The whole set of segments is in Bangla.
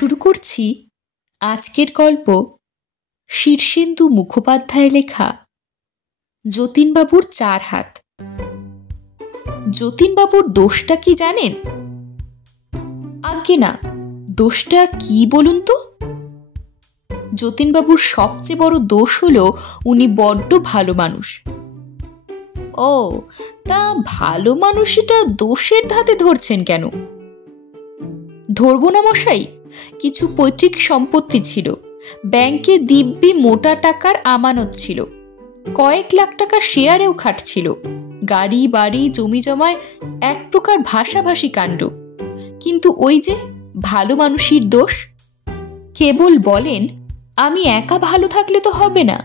শুরু করছি আজকের গল্প শীর্ষেন্দু মুখোপাধ্যায়ের লেখা যতীনবাবুর 4 হাত। যতীনবাবুর দোষটা কি জানেন? আজ্ঞে না, দোষটা কি বলুন তো? যতীনবাবুর সবচেয়ে বড় দোষ হলো উনি বড্ড ভালো মানুষ। ও, তা ভালো মানুষটা দোষের ধাতে ধরছেন কেন? ধরব না মশাই, কিছু পৈতৃক সম্পত্তি ছিল, ব্যাংকে দিব্যি মোটা টাকার আমানত ছিল, কয়েক লাখ টাকা শেয়ারেও খাটছিল, গাড়ি বাড়ি জমি জমায় এক প্রকার ভাষাভাষী কাণ্ড। কিন্তু ওই যে ভালো মানুষের দোষ। কেবল বলেন আমি একা ভালো থাকলে তো হবে না,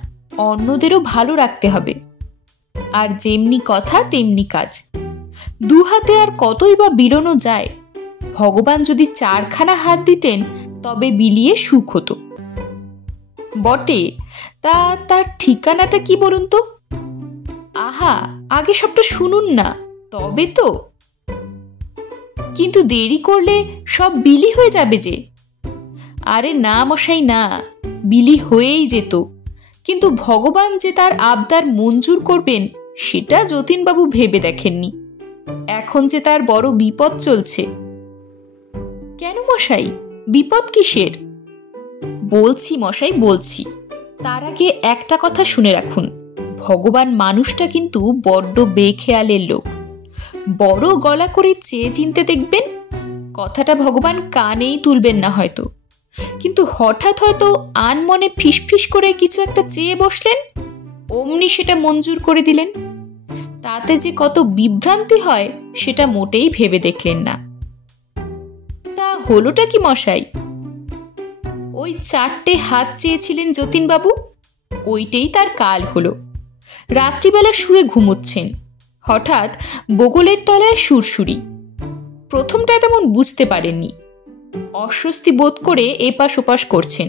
অন্যদেরও ভালো রাখতে হবে। আর যেমনি কথা তেমনি কাজ, দু হাতে আর কতই বা বিলোনো যায়। ভগবান যদি 4খানা হাত দিতেন তবে বিলিয়ে সুখ হতো। বটে, তা তার ঠিকানাটা কি বলুন তো? আহা, আগে সবটা শুনুন না, তবে তো। কিন্তু দেরি করলে সব বিলি হয়ে যাবে যে। আরে না মশাই না, বিলি হয়েই যেত, কিন্তু ভগবান যে তার আবদার মঞ্জুর করবেন সেটা যতীনবাবু ভেবে দেখেননি। এখন যে তার বড় বিপদ চলছে। কেন মশাই, বিপদ কিসের? বলছি মশাই বলছি, তার আগে একটা কথা শুনে রাখুন। ভগবান মানুষটা কিন্তু বড্ড বেখেয়ালের লোক। বড় গলা করে চেয়ে চিনতে দেখবেন, কথাটা ভগবান কানেই তুলবেন না হয়তো, কিন্তু হঠাৎ হয়তো আনমনে ফিসফিস করে কিছু একটা চেয়ে বসলেন, অমনি সেটা মঞ্জুর করে দিলেন। তাতে যে কত বিভ্রান্তি হয় সেটা মোটেই ভেবে দেখলেন না। তা হলোটা কি মশাই? ওই 4টে হাত চেয়েছিলেন যতীনবাবু, ওইটাই তার কাল হলো। রাত্রিবেলা শুয়ে ঘুমোচ্ছেন, হঠাৎ বগলের তলায় সুরসুরি। প্রথমটা তেমন বুঝতে পারেননি, অস্বস্তি বোধ করে এপাশ ওপাশ করছেন।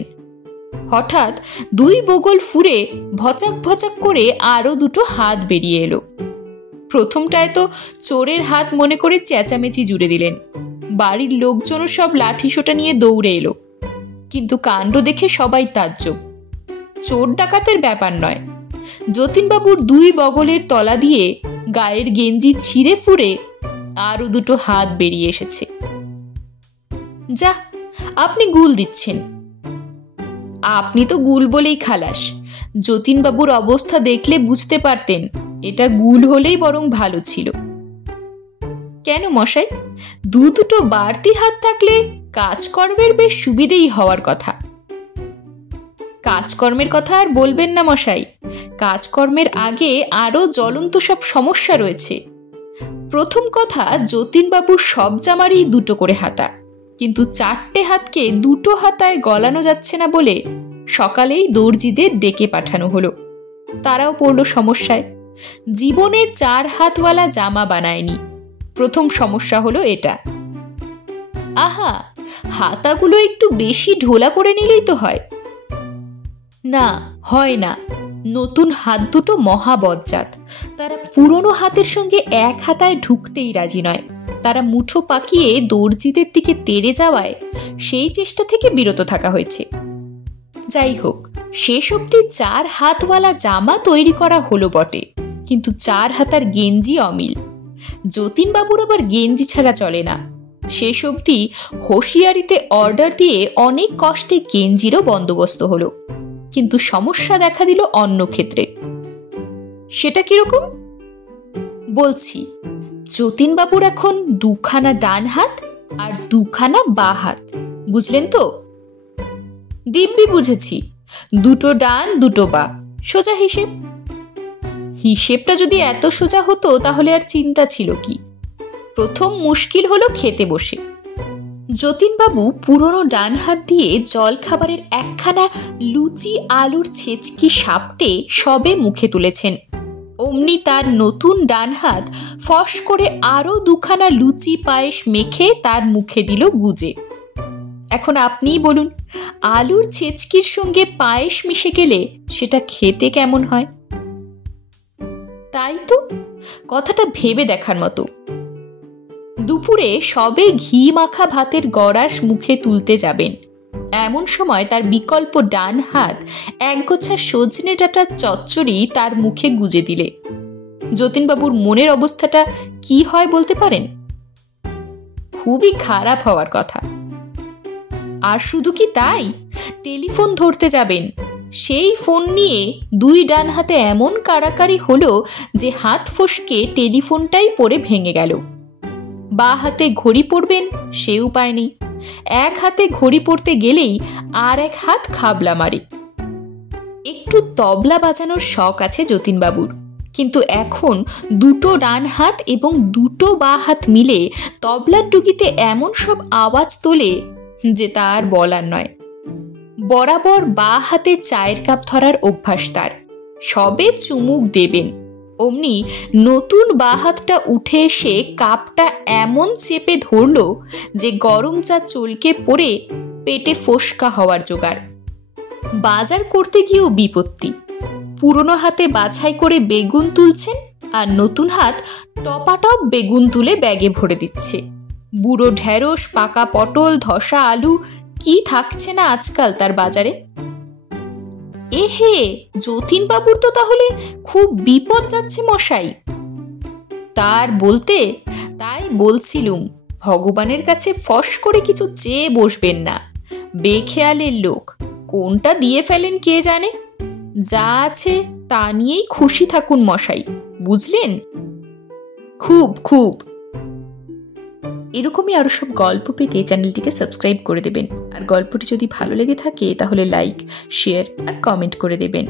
হঠাৎ 2 বগল ফুরে ভচাক ভচাক করে আরো 2টো হাত বেরিয়ে এলো। প্রথমটায় তো চোরের হাত মনে করে চেঁচামেচি জুড়ে দিলেন। বাড়ির লোকজনও সব লাঠি সোটা নিয়ে দৌড়ে এলো, কিন্তু কাণ্ড দেখে সবাই তাজ্জব। চোর ডাকাতের ব্যাপার নয়, যতীনবাবুর 2 বগলের তলা দিয়ে গায়ের গেঞ্জি ছিঁড়ে ফুরে আরো 2টো হাত বেরিয়ে এসেছে। যা, আপনি গুল দিচ্ছেন। আপনি তো গুল বলেই খালাস। যতীনবাবুর অবস্থা দেখলে বুঝতে পারতেন এটা গুল হলেই বরং ভালো ছিল। কেন মশাই, 2-2টো বাড়তি হাত থাকলে কাজকর্মের বেশ সুবিধেই হওয়ার কথা। কাজকর্মের কথা আর বলবেন না মশাই, কাজকর্মের আগে আরো জ্বলন্ত সব সমস্যা রয়েছে। প্রথম কথা, যতীনবাবুর সব জামারই 2টো করে হাতা, কিন্তু 4টে হাতকে 2টো হাতায় গলানো যাচ্ছে না বলে সকালেই দর্জিদের ডেকে পাঠানো হলো। তারাও পড়ল সমস্যায়। জীবনে 4 হাতওয়ালা জামা বানায়নি। প্রথম সমস্যা হলো এটা। আহা, হাতাগুলো একটু বেশি ঢোলা করে নিলেই তো হয়। না, হয় না। নতুন হাত 2টো মহা বজ্জাত, তারা পুরনো হাতের সঙ্গে এক হাতায় ঢুকতেই রাজি নয়। তারা মুঠো পাকিয়ে দর্জিদের দিকে তেড়ে যাওয়ায় সেই চেষ্টা থেকে বিরত থাকা হয়েছে। যাই হোক, শেষ অবধি 4 হাতওয়ালা জামা তৈরি করা হলো বটে, কিন্তু 4 হাতার গেঞ্জি অমিল। যতীনবাবুর আবার গেঞ্জি ছাড়া চলে না। শেষ অবধি হুঁশিয়ারিতে অর্ডার দিয়ে অনেক কষ্টে গেঞ্জিরও বন্দোবস্ত হলো, কিন্তু সমস্যা দেখা দিল অন্য ক্ষেত্রে। সেটা কিরকম বলছি। যতীনবাবুর এখন 2খানা ডান হাত আর 2খানা বাঁ হাত, বুঝলেন তো? দিব্যি বুঝেছি, 2টো ডান 2টো বাঁ, সোজা হিসেব। হিসেবটা যদি এত সোজা হতো তাহলে আর চিন্তা ছিল কি। প্রথম মুশকিল হলো খেতে বসে। যতীনবাবু পুরনো ডান হাত দিয়ে জল খাবারের 1খানা লুচি আলুর ছেচকি সাপটে সবে মুখে তুলেছেন, অমনি তার নতুন ডান হাত ফস করে আরো 2খানা লুচি পায়েস মেখে তার মুখে দিল গুজে। এখন আপনিই বলুন, আলুর ছেচকির সঙ্গে পায়েস মিশে গেলে সেটা খেতে কেমন হয়? তাই তো, কথাটা ভেবে দেখার মতো। দুপুরে সবে ঘি মাখা ভাতের গড়াস মুখে তুলতে যাবেন, এমন সময় তার বিকল্প ডান হাত একগোছা সজনে ডাঁটার চচ্চড়ি তার মুখে গুজে দিলে যতীনবাবুর মনের অবস্থাটা কি হয় বলতে পারেন? খুবই খারাপ হওয়ার কথা। আর শুধু কি তাই, টেলিফোন ধরতে যাবেন, সেই ফোন নিয়ে দুই ডান হাতে এমন কাড়াকাড়ি হলো যে হাত ফসকে টেলিফোনটাই পড়ে ভেঙে গেল। বা হাতে ঘড়ি পরবেন সে উপায় নেই, এক হাতে ঘড়ি পরতে গেলেই আর এক হাত খাবলা মারে। একটু তবলা বাজানোর শখ আছে যতীনবাবুর, কিন্তু এখন দুটো ডান হাত এবং দুটো বা হাত মিলে তবলার ডুগিতে এমন সব আওয়াজ তোলে যে তা আর বলার নয়। বরাবর বা হাতে চায়ের কাপ ধরার অভ্যাস তার, সবে চুমুক দেবেন অমনি নতুন বা হাতটা উঠে এসে কাপটা এমন চেপে ধরল যে গরম চা চলকে পড়ে পেটে ফোসকা হওয়ার জোগাড়। বাজার করতে গিয়েও বিপত্তি, পুরনো হাতে বাছাই করে বেগুন তুলছেন আর নতুন হাত টপাটপ বেগুন তুলে ব্যাগে ভরে দিচ্ছে। বুড়ো ঢেঁড়স, পাকা পটল, ধসা আলু, কি থাকছে না আজকাল তার বাজারে। এহে, যতীনবাবুর তো তাহলে খুব বিপদ যাচ্ছে মশাই। তার বলতে, তাই বলছিলুম, ভগবানের কাছে ফস করে কিছু চেয়ে বসবেন না, বেখেয়ালের লোক, কোনটা দিয়ে ফেলেন কে জানে। যা আছে তা নিয়েই খুশি থাকুন মশাই, বুঝলেন? খুব খুব। এরকমই আরও সব গল্প পেতে চ্যানেলটিকে সাবস্ক্রাইব করে দেবেন, আর গল্পটি যদি ভালো লেগে থাকে তাহলে লাইক, শেয়ার আর কমেন্ট করে দেবেন।